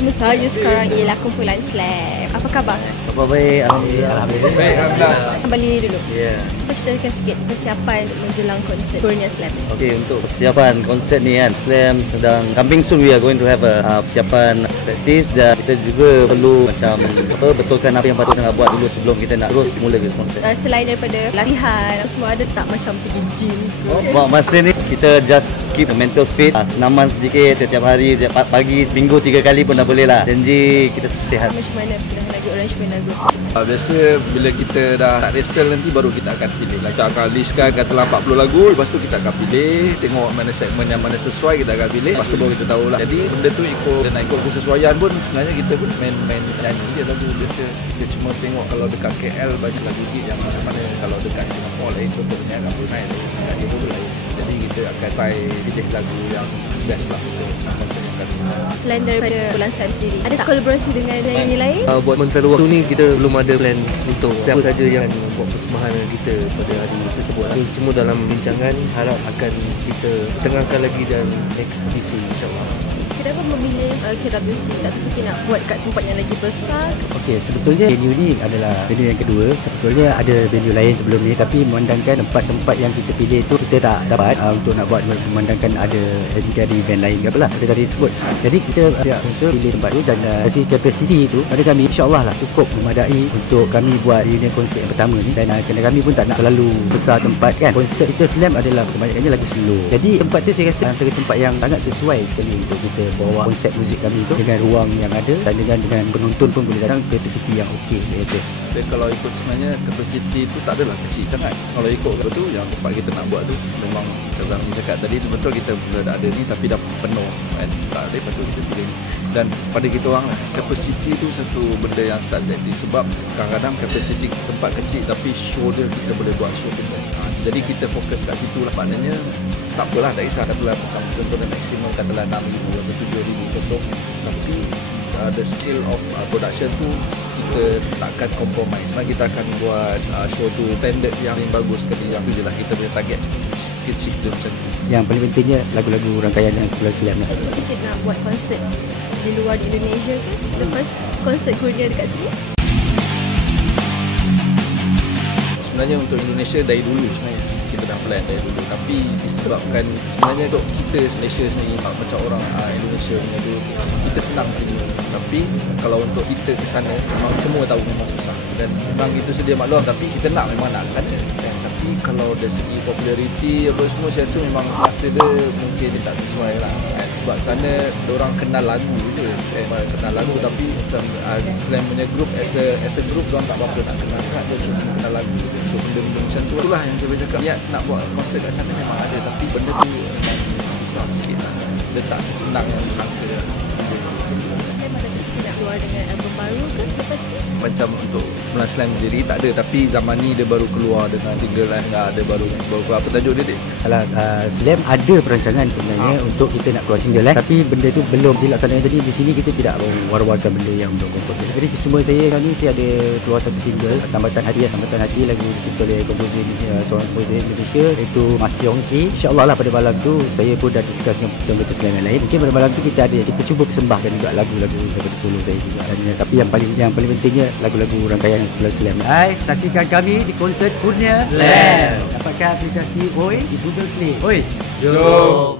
bersama saya sekarang ialah kumpulan Slam. Apa khabar? Apa baik, alhamdulillah. Baik, alhamdulillah. Abang Lily dulu. Ya. Cuba ceritakan sikit persiapan menjelang konsert Kurnia Slam. Okey, untuk persiapan konsert ni kan, Slam sedang coming soon. We are going to have a persiapan practice dan kita juga perlu macam betulkan apa yang patut nak buat dulu sebelum kita nak terus mula ke konsert. Selain daripada latihan, semua ada tak macam pergi gym ke? Masa ni kita just keep the mental fit. Senaman sedikit setiap hari, setiap pagi, seminggu 3 kali pun dah boleh lah. Janji kita sihat. Macam mana pilihan lagu arrangement lagu? Biasa bila kita dah tak rehearsal nanti baru kita akan pilih. Kita akan listkan katalah 40 lagu, lepas tu kita akan pilih, tengok mana segmen yang mana sesuai kita akan pilih. Lepas tu baru kita tahulah. Jadi benda tu ikut dan ikut kesesuaian pun sebenarnya kita pun main nyanyi je lagu. Biasa kita cuma tengok kalau dekat KL banyak lagu hit yang macam mana, kalau dekat Singapore lain, contohnya kat Brunei lain, dekat Johor lain. Jadi kita akan try pilih lagu yang best lah untuk konsert yang kali. Selain daripada Bulan Slam sendiri, ada tak kolaborasi dengan nyanyi lain? Buat sementara waktu ni kita belum ada plan untuk siapa saja yang buat persembahan kita pada hari tersebut. Itu semua dalam bincangan, harap akan kita tengahkan lagi dan next edisi insyaAllah. Kenapa memilih KWC? Tak fikir nak buat kat tempat yang lagi besar? Okey, sebetulnya venue ni adalah venue yang kedua. Sebetulnya ada venue lain sebelum ni, tapi memandangkan tempat-tempat yang kita pilih tu kita tak dapat untuk nak buat, memandangkan ada event lain ke apalah kita tadi sebut. Jadi kita ada usaha pilih tempat tu dan dari capacity tu pada kami insya-Allah lah cukup memadai untuk kami buat reunion konsert yang pertama ni. Dan kerana kami pun tak nak terlalu besar tempat kan. Konsert kita Slam adalah kebanyakannya lagu slow. Jadi tempat tu saya rasa antara tempat yang sangat sesuai sekali untuk kita bawa konsep muzik kami tu dengan ruang yang ada dan dengan penonton pun boleh datang ke capacity yang okey saya rasa. Dan kalau ikut sebenarnya capacity tu tak adalah kecil sangat. Kalau ikut tu yang tempat kita nak buat tu memang Kazam ni cakap tadi tu betul, kita dah ada ni tapi dah penuh kan. Tak ada, betul kita pilih ni. Dan pada kita orang lah, capacity tu satu benda yang subjektif sebab kadang-kadang capacity tempat kecil tapi show dia kita boleh buat show tu best. Jadi kita fokus kat situ lah, maknanya tak apalah, tak kisah katalah macam contohnya maksimum katalah 6,000 atau 7,000 contoh, tapi the scale of production tu kita takkan compromise. Kita akan buat show tu standard yang bagus sekali, yang tu je lah kita punya target. Kecil tu macam tu. Yang paling pentingnya lagu-lagu rangkaian yang Kumpulan Slam ni. Kita nak buat konsert di luar di Indonesia ke lepas konsert Kurnia dekat sini? Sebenarnya untuk Indonesia dari dulu sebenarnya kita dah plan dari dulu, tapi disebabkan sebenarnya untuk kita Malaysia sendiri macam orang Indonesia punya tu kita senang terima, tapi kalau untuk kita ke sana memang semua tahu memang susah dan memang kita sedia maklum, tapi kita nak memang nak ke sana kan? Tapi kalau dari segi populariti apa semua saya rasa memang masa dia mungkin dia tak sesuai lah kan? Sebab sana diorang kenal lagu je kan? Kenal lagu tapi macam Slam punya group as a group diorang tak apa-apa nak kenal kan? Dia cuma kenal lagu je. So benda-benda macam tu itulah yang saya boleh cakap, niat nak buat konsert kat sana memang ada, tapi benda tu susah sikit lah. Dia tak sesenang yang disangka. Slam ada fikir nak keluar dengan album baru ke lepas ni? Macam untuk Kumpulan Slam sendiri tak ada, tapi zaman ni dia baru keluar dengan single lah, ada baru keluar. Apa tajuk dia? Kalau Slam ada perancangan sebenarnya untuk kita nak keluar single tapi benda tu belum dilaksanakan. Jadi di sini kita tidak war-warkan benda yang belum confirm. Jadi cuma saya ada keluar satu single Tambatan Hati lagu dicipta oleh komposer seorang komposer Indonesia iaitu Mas Yongki. InsyaAllah lah pada malam tu saya pun dah discuss dengan pemerintah Slam yang lain. Mungkin pada malam tu kita cuba persembahkan juga lagu-lagu daripada solo saya juga. Dan, tapi yang paling pentingnya lagu-lagu rangkaian Kumpulan Slam. Hai, saksikan kami di konsert Kurnia Slam. Dapatkan aplikasi Oi di Google Play. Oi, jom.